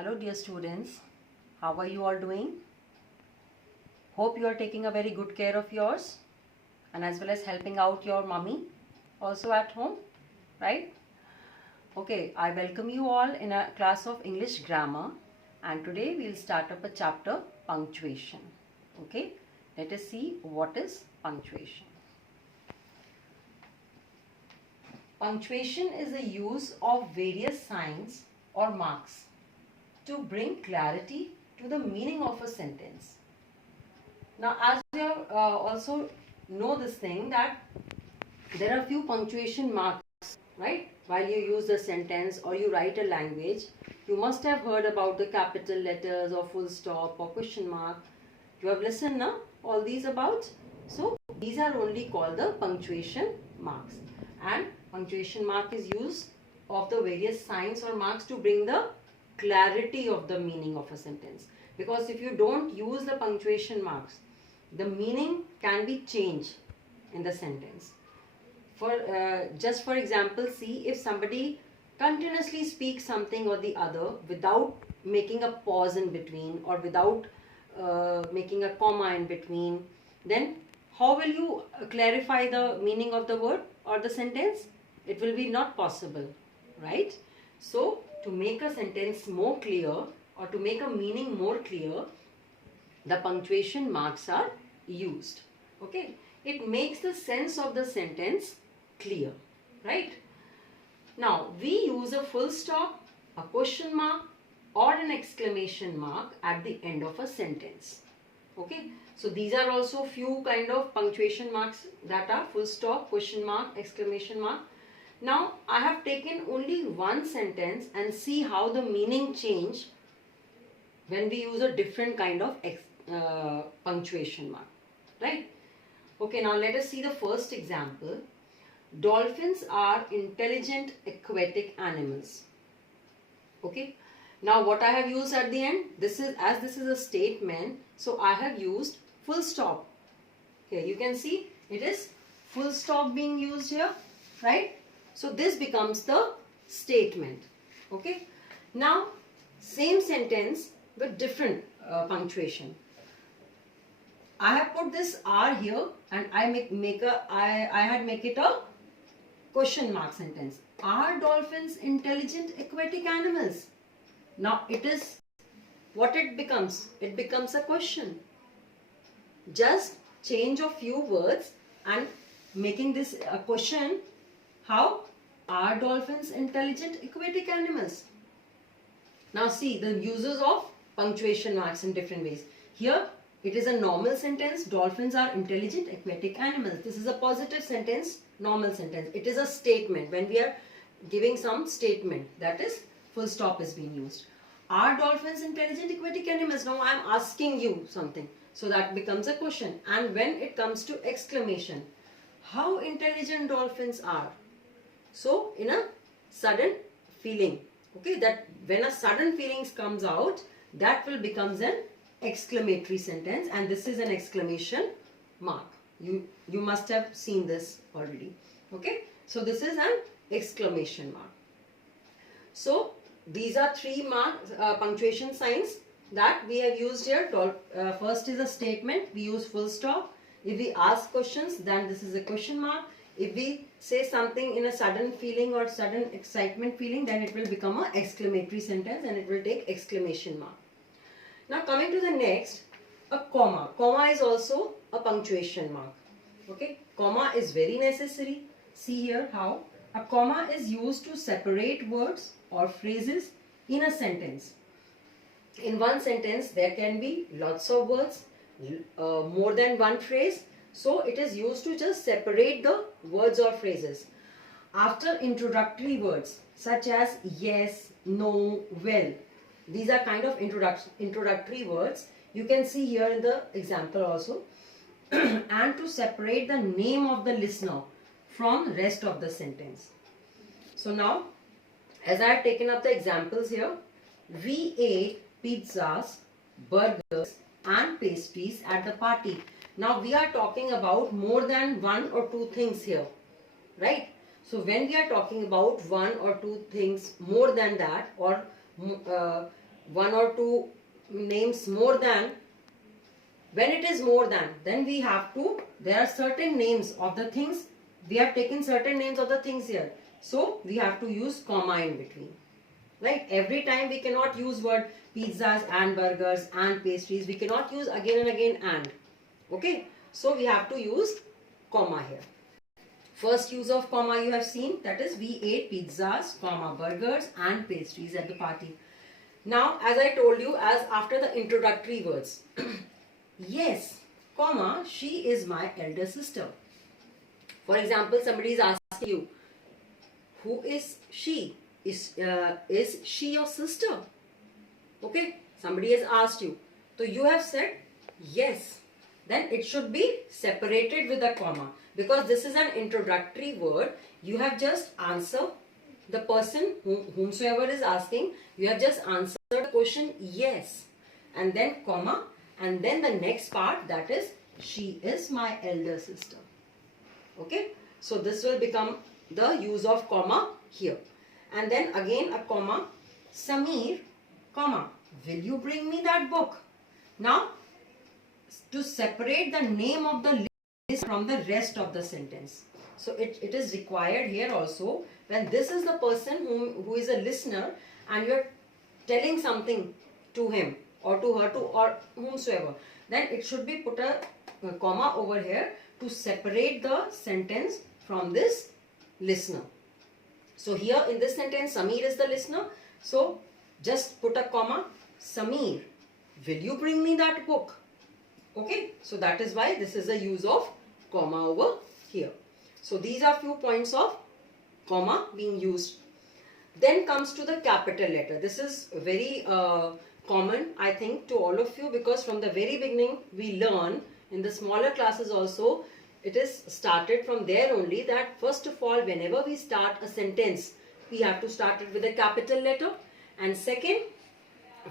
Hello dear students, how are you all doing? Hope you are taking a very good care of yours and as well as helping out your mummy also at home, right? Okay, I welcome you all in a class of English grammar and today we'll start up a chapter punctuation. Okay, let us see what is punctuation. Punctuation is the use of various signs or marks to bring clarity to the meaning of a sentence. Now, as you also know this thing that there are few punctuation marks, right? While you use a sentence or you write a language, you must have heard about the capital letters or full stop or question mark. You have listened now, all these about. So, these are only called the punctuation marks. And punctuation mark is used of the various signs or marks to bring the clarity of the meaning of a sentence. Because if you don't use the punctuation marks, the meaning can be changed in the sentence. Just for example, see if somebody continuously speaks something or the other without making a pause in between or without making a comma in between, then how will you clarify the meaning of the word or the sentence? It will be not possible, right? So, to make a sentence more clear or to make a meaning more clear, the punctuation marks are used. Okay, it makes the sense of the sentence clear, right? Now, we use a full stop, a question mark or an exclamation mark at the end of a sentence. Okay, so these are also few kind of punctuation marks that are full stop, question mark, exclamation mark. Now, I have taken only one sentence and see how the meaning change when we use a different kind of punctuation mark, right? Okay, now let us see the first example. Dolphins are intelligent aquatic animals. Okay, now what I have used at the end, this is a statement, so I have used full stop. Here you can see it is full stop being used here, right? So this becomes the statement. Okay, now same sentence with different punctuation. I have put this R here and I make it a question mark sentence. Are dolphins intelligent aquatic animals? Now it is what it becomes. It becomes a question. Just change a few words and making this a question. How? Are dolphins intelligent aquatic animals? Now see the uses of punctuation marks in different ways. Here it is a normal sentence. Dolphins are intelligent aquatic animals. This is a positive sentence, normal sentence. It is a statement. When we are giving some statement, that is full stop is being used. Are dolphins intelligent aquatic animals? Now I am asking you something. So that becomes a question. And when it comes to exclamation, how intelligent dolphins are? So in a sudden feeling, okay, that when a sudden feelings comes out, that will becomes an exclamatory sentence, and this is an exclamation mark. You must have seen this already. Okay, so this is an exclamation mark. So these are three punctuation signs that we have used here. First is a statement. We use full stop. If we ask questions, then this is a question mark. If we say something in a sudden feeling or sudden excitement feeling, then it will become an exclamatory sentence and it will take exclamation mark. Now coming to the next, a comma. Comma is also a punctuation mark. Okay, comma is very necessary. See here how a comma is used to separate words or phrases in a sentence. In one sentence, there can be lots of words, more than one phrase. So it is used to just separate the words or phrases. After introductory words such as yes, no, well, these are kind of introductory words. You can see here in the example also. And to separate the name of the listener from rest of the sentence. So now, as I have taken up the examples here, we ate pizzas, burgers and pastries at the party. Now we are talking about more than one or two things here, right? So when we are talking about one or two things more than that, or one or two names more than, when it is more than, then we have to, there are certain names of the things, we have taken certain names of the things here. So we have to use comma in between. Right? Every time we cannot use word pizzas and burgers and pastries. We cannot use again and again and. Okay? So we have to use comma here. First use of comma you have seen, that is we ate pizzas, comma, burgers and pastries at the party. Now, as I told you, as after the introductory words, yes, comma, she is my elder sister. For example, somebody is asking you, who is she? Is she your sister? Okay, somebody has asked you. So you have said yes. Then it should be separated with a comma. Because this is an introductory word, you have just answered the person whomsoever is asking, you have just answered the question yes. And then comma, and then the next part, that is, she is my elder sister. Okay, so this will become the use of comma here. And then again a comma, Sameer, comma, will you bring me that book? Now, to separate the name of the list from the rest of the sentence. So it is required here also, when this is the person who is a listener and you are telling something to him or to her or whomsoever, then it should be put a comma over here to separate the sentence from this listener. So here in this sentence, Sameer is the listener. So just put a comma, Sameer, will you bring me that book? Okay, so that is why this is the use of comma over here. So these are few points of comma being used. Then comes to the capital letter. This is very common, I think, to all of you, because from the very beginning we learn in the smaller classes also, it is started from there only, that first of all, whenever we start a sentence, we have to start it with a capital letter. And second,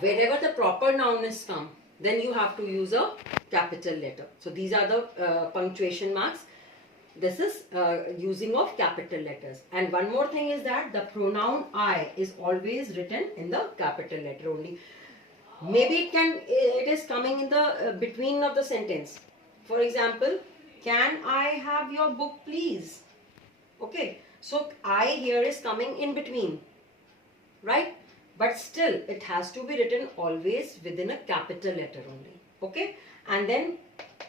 wherever the proper noun is come, then you have to use a capital letter. So these are the punctuation marks. This is using of capital letters. And one more thing is that the pronoun I is always written in the capital letter only. Maybe it is coming in the between of the sentence. For example, can I have your book please? Okay, so I here is coming in between, right? But still it has to be written always within a capital letter only. Okay, and then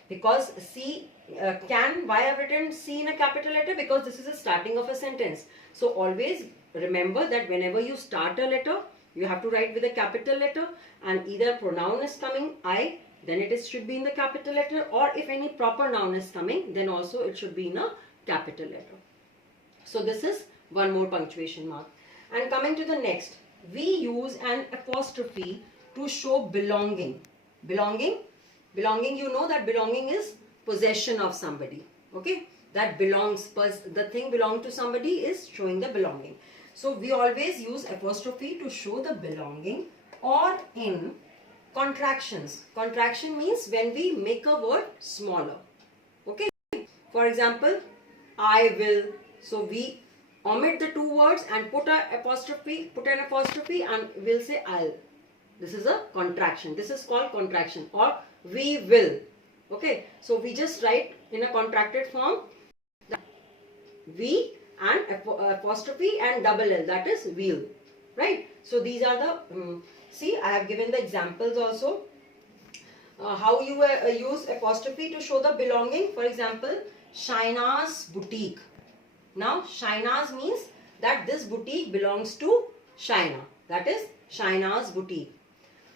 because C, why I have written C in a capital letter? Because this is the starting of a sentence. So always remember that whenever you start a letter, you have to write with a capital letter, and either pronoun is coming I, then it should be in the capital letter, or if any proper noun is coming, then also it should be in a capital letter. So this is one more punctuation mark. And coming to the next, we use an apostrophe to show belonging. Belonging, you know that belonging is possession of somebody. Okay, that belongs, the thing belong to somebody is showing the belonging. So we always use apostrophe to show the belonging, or in contractions. Contraction means when we make a word smaller. Okay, for example, I will. So we omit the two words and put an apostrophe, and we'll say I'll. This is a contraction. This is called contraction. Or we will. Okay, so we just write in a contracted form we and apostrophe and double L, that is will, right? So these are the see, I have given the examples also how you use apostrophe to show the belonging. For example, Shaina's boutique. Now Shaina's means that this boutique belongs to Shaina, that is Shaina's boutique.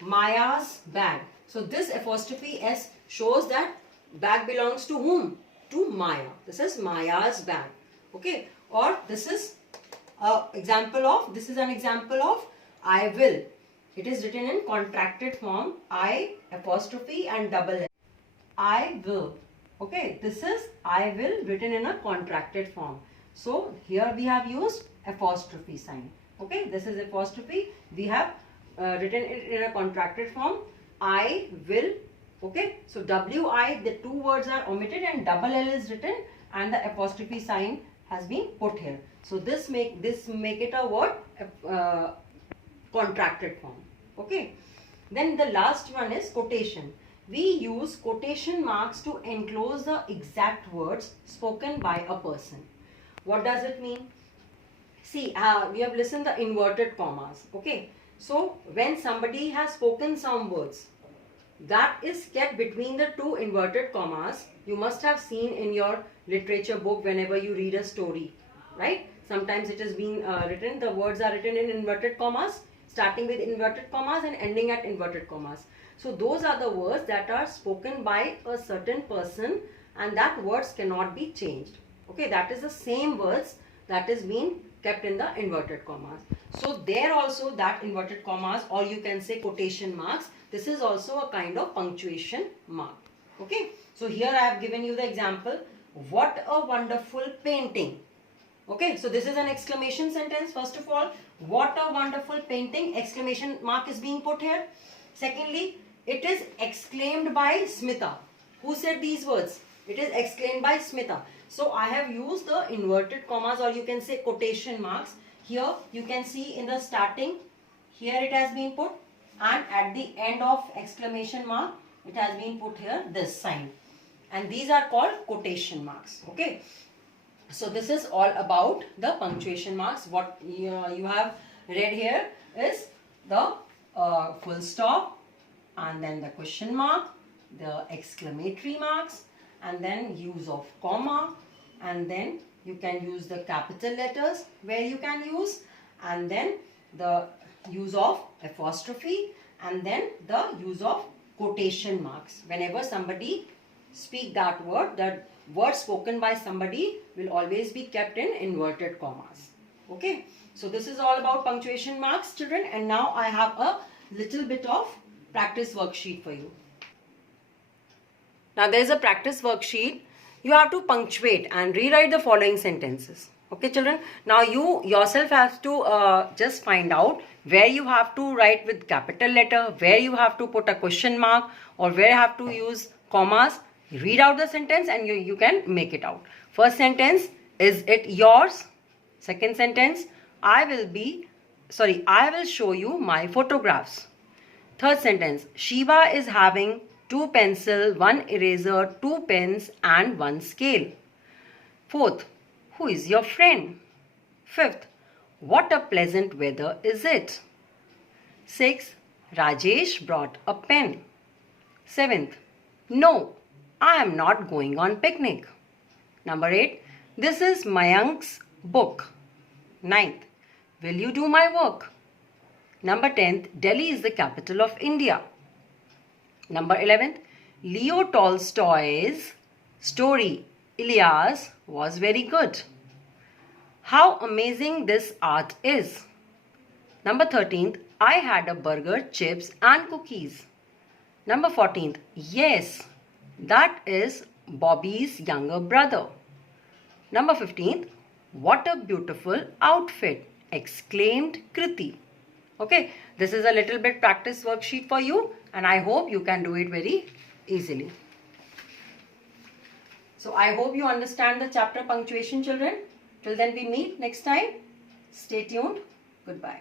Maya's bag. So this apostrophe S shows that bag belongs to whom? To Maya. This is Maya's bag. Okay, or this is an example of I will. It is written in contracted form, I apostrophe and double L. I will. Okay, this is I will written in a contracted form. So here we have used apostrophe sign. Okay, this is apostrophe. We have written it in a contracted form, I will. Okay, so WI, the two words are omitted and double L is written and the apostrophe sign has been put here. So this make it a word contracted form. Okay. Then the last one is quotation. We use quotation marks to enclose the exact words spoken by a person. What does it mean? See, we have listened the inverted commas. Okay. So when somebody has spoken some words, that is kept between the two inverted commas. You must have seen in your literature book whenever you read a story, right? Sometimes it has been written, the words are written in inverted commas, starting with inverted commas and ending at inverted commas. So those are the words that are spoken by a certain person, and that words cannot be changed. Okay, that is the same words that is being kept in the inverted commas. So there also that inverted commas, or you can say quotation marks, this is also a kind of punctuation mark. Okay, so here I have given you the example, what a wonderful painting. Okay, so this is an exclamation sentence. First of all, what a wonderful painting, exclamation mark is being put here. Secondly, it is exclaimed by Smita. Who said these words? It is exclaimed by Smita. So I have used the inverted commas, or you can say quotation marks. Here you can see in the starting, here it has been put, and at the end of exclamation mark, it has been put here this sign. And these are called quotation marks. Okay. So this is all about the punctuation marks. What you have read here is the full stop, and then the question mark, the exclamatory marks, and then use of comma, and then you can use the capital letters where you can use, and then the use of apostrophe, and then the use of quotation marks. Whenever somebody speak that word, that word spoken by somebody will always be kept in inverted commas. Okay, so this is all about punctuation marks, children, and now I have a little bit of practice worksheet for you. Now there is a practice worksheet. You have to punctuate and rewrite the following sentences. Okay, children. Now you yourself have to just find out where you have to write with capital letter, where you have to put a question mark, or where you have to use commas. Read out the sentence and you can make it out. First sentence, is it yours? Second sentence, I will show you my photographs. Third sentence, Shiva is having 2 pencils, 1 eraser, 2 pens and 1 scale. Fourth, who is your friend? Fifth, what a pleasant weather is it? Sixth, Rajesh brought a pen. Seventh, no, I am not going on picnic. Number 8, this is Mayank's book. Ninth, will you do my work? Number 10th, Delhi is the capital of India. Number 11th, Leo Tolstoy's story, Ilias, was very good. How amazing this art is. Number 13th, I had a burger, chips and cookies. Number 14th, yes, that is Bobby's younger brother. Number 15th, what a beautiful outfit, exclaimed Kriti. Okay, this is a little bit practice worksheet for you, and I hope you can do it very easily. So I hope you understand the chapter punctuation, children. Till then we meet next time. Stay tuned. Goodbye.